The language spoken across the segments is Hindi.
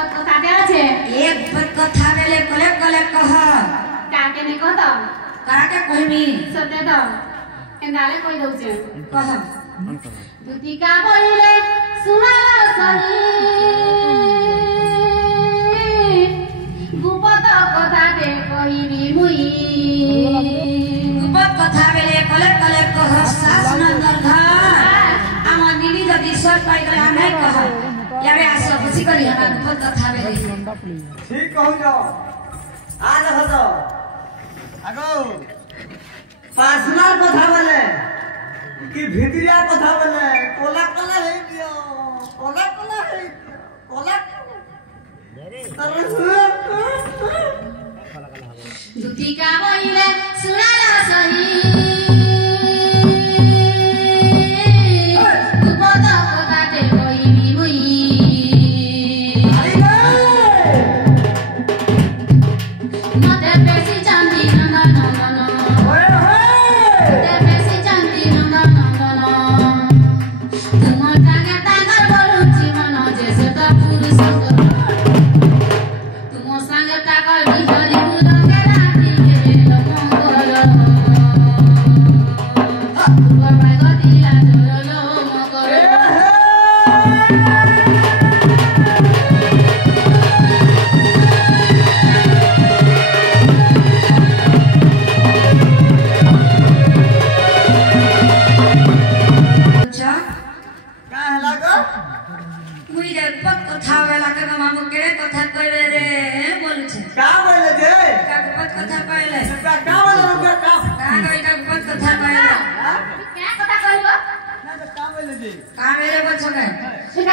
पद कथा दे আছে एक पद कथा बेले कले कले कह काके नहीं कहत काके कहबी सत्य तो एंदाले कहि दउछे कह दुतिका बोले सुना सही गुपत कथा दे कहिबी मुई गुपत कथा बेले कले कले कह सास नंदर घर आम दीदी जदि सर पाई गला नहीं कह यारे आस खुशी करी हमरा गुपत कथा बेले ठीक कहू जाओ आज हो तो आगो पर्सनल कथा बोले कि भितरिया कथा बोले कोला कोला है दियो कोला कोला है कोला दुतिका बोले सुना सही गुपत कथा दे कहिबी मुई मते बेसी चांदी नंदन मते बेसी चांदी नंदन तुम टांगे टांगर बोलुची मन जैसे तो पुरुष तुम संग टाकर बिहरी उदंगे राती के मंगल तुम भाग दिला डरलो मकर अच्छा का हला गो मुई रे पद कथा बेला के मामू के कथा कहबे रे बोलु छे का बोले जे का गुपत कथा कहले का बोले रुपया का का कहि का गुपत कथा कहले क्या कथा कहबो ना का बोले जे का मेरे बच्चों के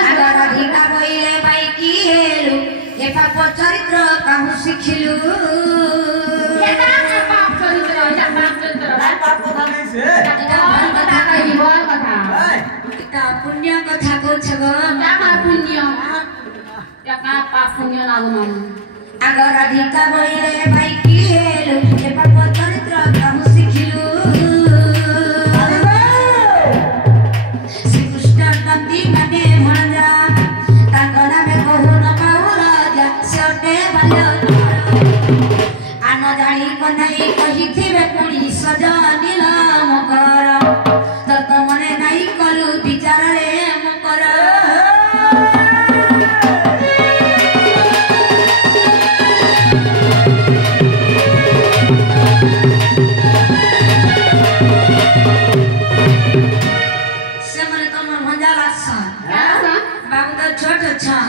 अगर अधिका बोइले पाई की हेलु ए पाप चरित्र काहु सिखिलु एटा पाप चरित्र एटा पाप चरित्र नहीं बात कथा नहीं से एटा बोल कथा कहि बोल कथा एटा पुण्य कथा को छगो का पुण्य या का पाप पुण्य लागुम अगर अधिका बोइले पाई की हेलु ए पाप चरित्र काहु सिखिलु श्रीकृष्ण नंदी नने भणजा तांको नामे कहु न पाउ राजा सटे बाल्य आन जानी कन्हई कहिथिबे पुणी सजनी नाम कर तत मने नाही कलु विचार रे मकर से मने तमर भंजा लागसा बाबू तो छोट छन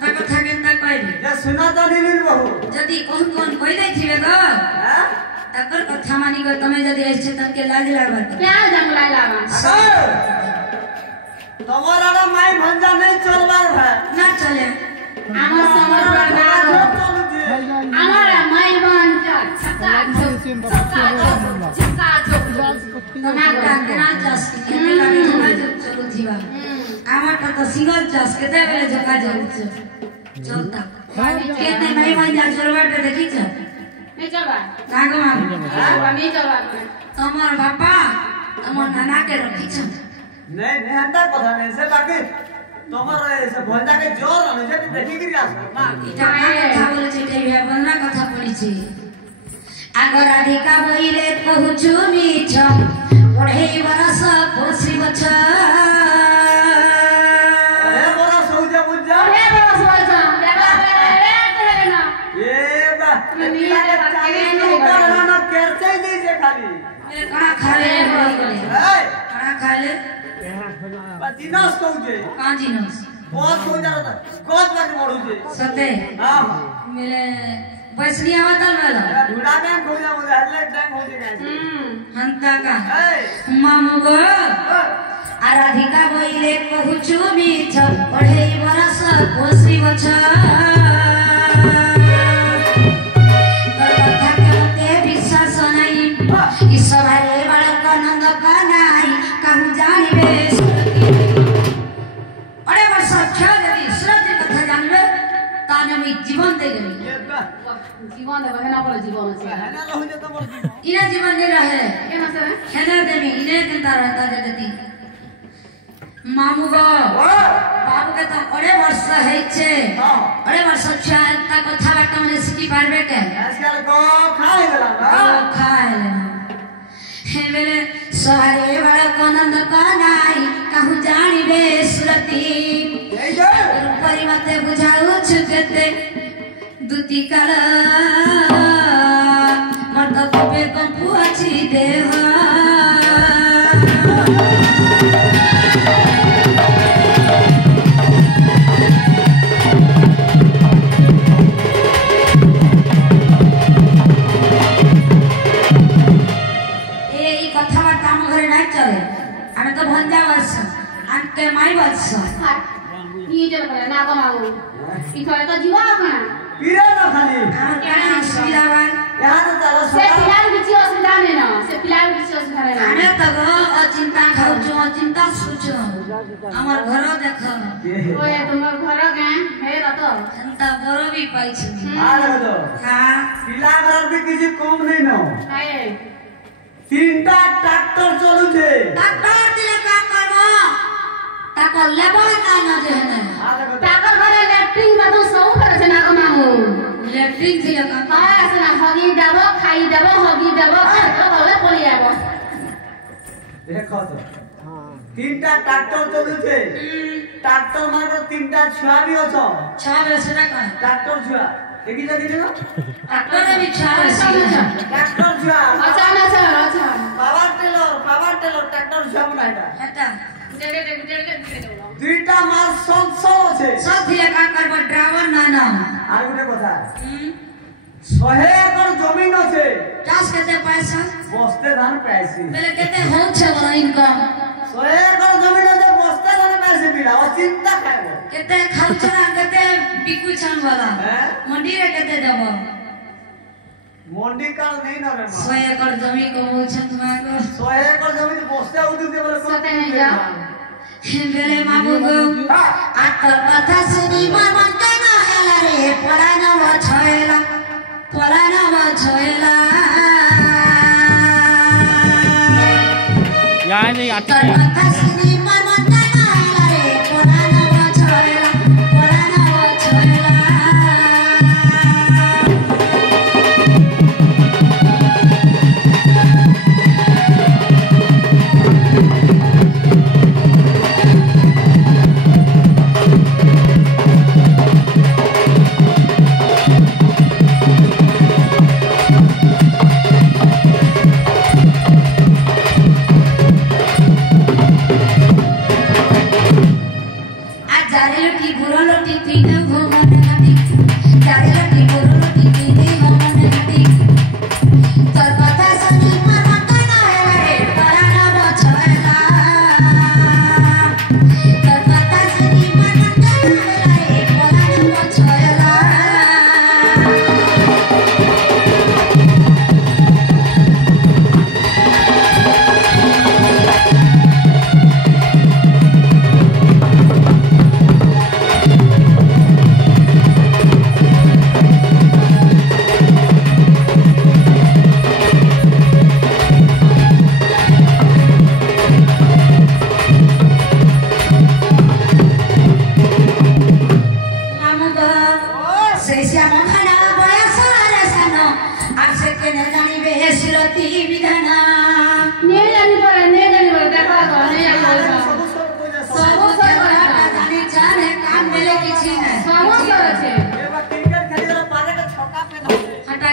त कथा केनता कहबे ये सुना तो नहीं बहु जदि कोन कोन कहि दै थिबे ग हां तकर कथा मानी ग तमे जदि ऐसे तन के लाज लागत क्या जंगला लावा तुम्हारा ना माई भंजा नहीं चलबार है ना चले आमर समर बर्बाद चलू जी हमारा माई बन छक्का छक्का तना कांगना चास के लागे जमा चलु थिबा आमर त सिंगल चास के दे बेले जका जल चलता केते माई भंजा चलबाट देखि छ नहीं चलवा कागो मां नहीं चलवा तमर बापा तमर नाना के रखि छ नहीं नहीं हंदा कथा नहीं से बाकी तुम्हारा ऐसे भंजा के जोर नहीं से देखी गिर जास ना इटा कथा बोले छै ते बन्ना कथा पड़ी छै अगर अधिका बोइले पहुँचु मिछ पढ़े बरस पोसी बछ अरे बोला सौजा बुझा अरे बस बस देखला रे ना ये बा इतना के चालीस के ऊपर है ना करते ही नहीं से खाली कणा खाले ए कणा खाले दिनस कहू जे पांच दिनस बहुत हो जा रहा कोस बार मोड़ू जे सते हां मिले बैसनी आवतल वाला ढूंढा में हो जा मुझे हेडलाइट टाइम हो जाएगा हंता का ए मामू गो आराधिका बोइले पहुँचु मिछ पढ़े बरस पोसी बछ कथा के मते विश्वास नाही ई सभारे बालक नंद का नाही कहू जानिबे अरे वर्ष छह यदि सूरज कथा जानबे ताने मी जीवन दे गई ये बा जीवन देबे हेना पर जीवन আছে है ना रहो जे तो मर इने जीवन नहीं रहे केना से हेना देवी इने केनता रहता जदती मामू गो बाबू के तो अरे वर्ष है छे अरे गति এই যে रूपरी मते बुझाउछु केते दुती काल मत कपे कंपु अछि देह के माई बस ये जब करे ना कमाओ ई करे तो जीवा का पीरे ना खाली क्या सुविधा बा यहाँ तो तारा से पिलाल किछि असुविधा नै न से पिलाल किछि असुविधा नै आने तक अचिंता खाउछु अचिंता सुछु हमर घर देख ओए तुमर घर के हे रत अंता बरो भी पाइछु आ लगो हां पिला घर भी किसी कम नहीं न हाय तीनटा ट्रैक्टर चलू छे डॉक्टर दिले का करबो ताको लेबो ना न जेने आ लगो ताकर घरे लैट्रिन में तो सब करे छै ना कमाओ इलेक्ट्रिक दिले का हाय से ना हगी देबो खाई देबो हगी देबो तो गले पड़ी आबो देखो तो तीनटा ट्रैक्टर चलू छे ट्रैक्टर मारो तीनटा छुआ भी अछो 6 वर्ष ना का ट्रैक्टर छुआ देखि जा दिले ना डॉक्टर ने भी 6 वर्ष ट्रैक्टर छुआ अच्छा ना सर अच्छा पावर टेलर ट्रैक्टर छुआ बनाइटा हटा दुईटा माल सब আছে सब दिले का करबो ड्राइवर ना ना আর গুটে কথা 100 একর জমিন আছে चाष केते पैसा বস্তে ধান পাইছি पहले केते होछ बड़ा इनकम 100 একর জমিন আছে বস্তে ধান পাইছি বিনা ও চিন্তা খাইবো केते खाउछना केते बिकु छन वाला हैं मंडी रे केते देबो मंडी कार नहीं ना रे 100 एकड़ जमीन को होछ तुमाको 100 একর জমিন বস্তে উদি দে বলে सते नहीं जा बेले माबू गो आतर कथा सुनी मन मन केना हेला रे पराना म छोएला Yani आतर कथा सुनी मन मन केना हेला रे पराना म छोएला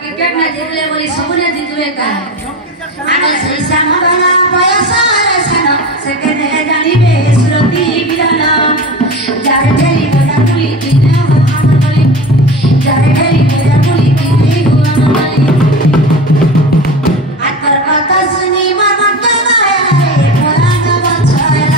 क्रिकेट ना जितले बोली सबने जितवे का आगे से सामना बयस रे सन सेकंड जानिबे श्रुति विधान जारे ढेली बजा पुली किने हो हम बोली जारे ढेली बजा पुली किने हो हम बोली आतर कथा सुनी मन के ना रे मोरा न बछला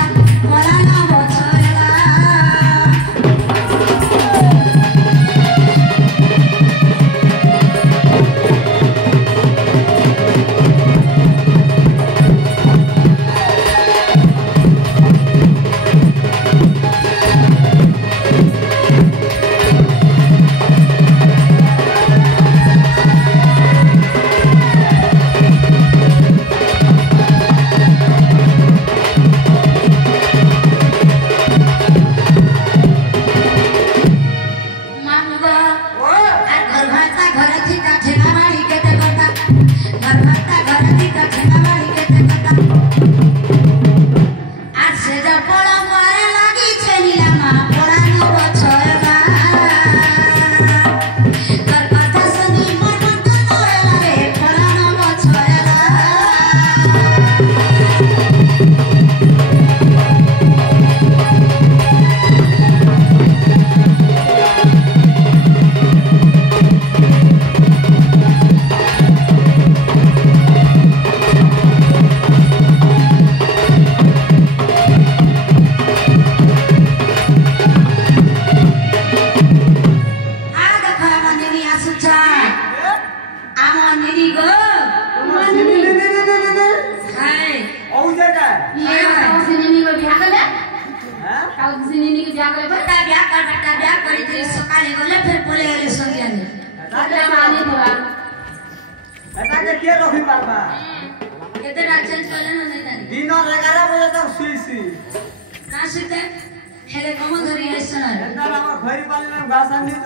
আচ্ছা আমার নিরি গো হ্যাঁ औ जगह ये बताओ सिनेनी को बियाह कर ले हैं ताऊ सिनेनी को बियाह कर ले बेटा ब्याह करी थी सकाले गले फिर बोले अरे संज्ञा ने ताकि माने दिवा ऐसा के के रखी पारबा केते राचन चले न नहीं जानी दिन और 11 बजे तक सुईसी ना सुते हेले कम धरी आइसन एंदा हमर घरी पाले में भाषा नहीं